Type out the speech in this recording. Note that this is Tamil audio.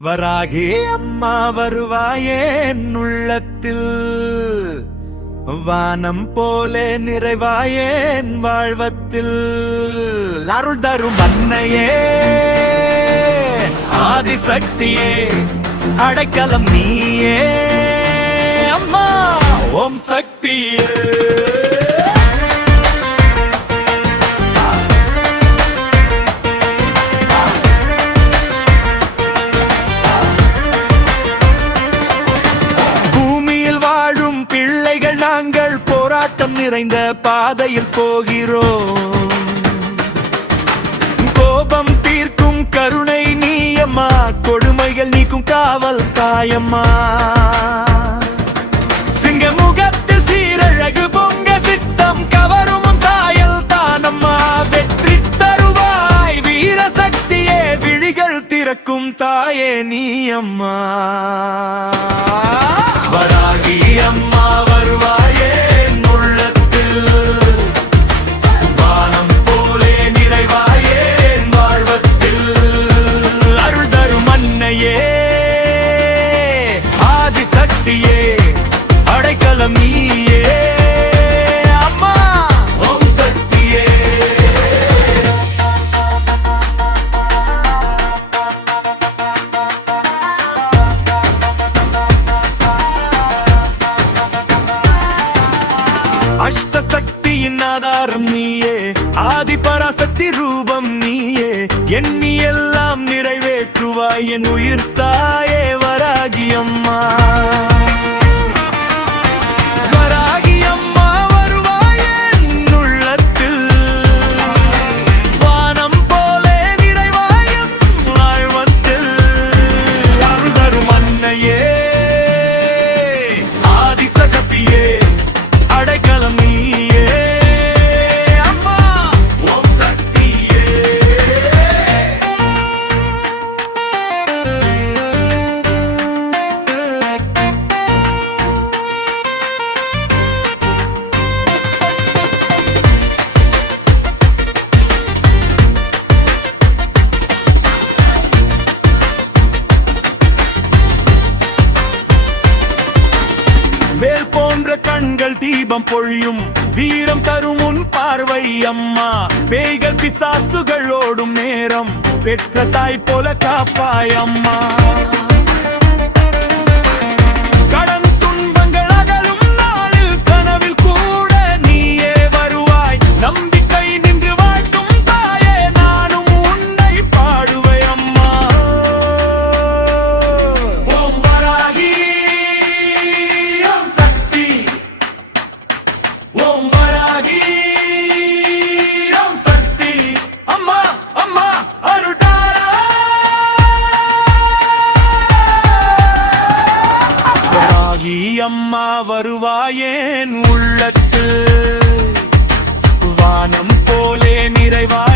வராகி அம்மா வருவாயே உள்ளத்தில், வானம் போலே நிறைவாயே வாழ்வத்தில். அருள் தரும் அன்னையே, ஆதிசக்தியே, அடைக்கலம் நீயே அம்மா. ஓம் சக்தியே. பிள்ளைகள் நாங்கள் போராட்டம் நிறைந்த பாதையில் போகிறோம். கோபம் தீர்க்கும் கருணை நீயம்மா, கொடுமைகள் நீக்கும் காவல் தாயம்மா. சிங்க முகத்து சீரழகு பொங்க சித்தம் கவரும் சாயல் தானம்மா. வெற்றி தருவாய் வீர சக்தியே, விழிகள் திறக்கும் தாயே நீயம்மா. வராகி அம்மா வருவாயே உள்ளத்தில், வானம் போலே நிறைவாயே வாழ்வத்தில். அருள் தரும் அன்னையே, ஆதிசக்தியே, அடைக்கலம் நீயே அம்மா. ஓம் சக்தியே. அஷ்டசக்தியின் ஆதாரம் நீயே, ஆதிபராசக்தி ரூபம் நீயே. எண்ணி எல்லாம் நிறைவேற்றுவாய் என் உயிர் தாயே வராகி அம்மா. வராகி அம்மா வருவாயே உள்ளத்தில், வானம் போலே நிறைவாயும் வாழ்வத்தில். அருள் தரும் அன்னையே, ஆதிசக்தியே, அடைக்கலம் நீயே அம்மா. ஓம் சக்தியே. வேல் போன்ற கண்கள் தீபம் பொழியும், வீரம் தரும் உன் பார்வை அம்மா. பேய்கள் பிசாசுகள் ஓடும் நேரம், பெற்ற தாய் போல காப்பாய் அம்மா. கடன் துன்பங்கள் அகலும் நாளில் கனவில் கூட நீயே வருவாய். நம்பிக்கை நின்று வாழ்க்கும் தாயே, நானும் உன்னை பாடுவை அம்மா. ஓம் வராகி, ஓம் சக்தி, ஓம் வராகி, ஓம் சக்தி அம்மா. அம்மா அருட்டாரா. வராகி அம்மா வருவாயேன் உள்ளத்தில், வானம் போலே நிறைவாய்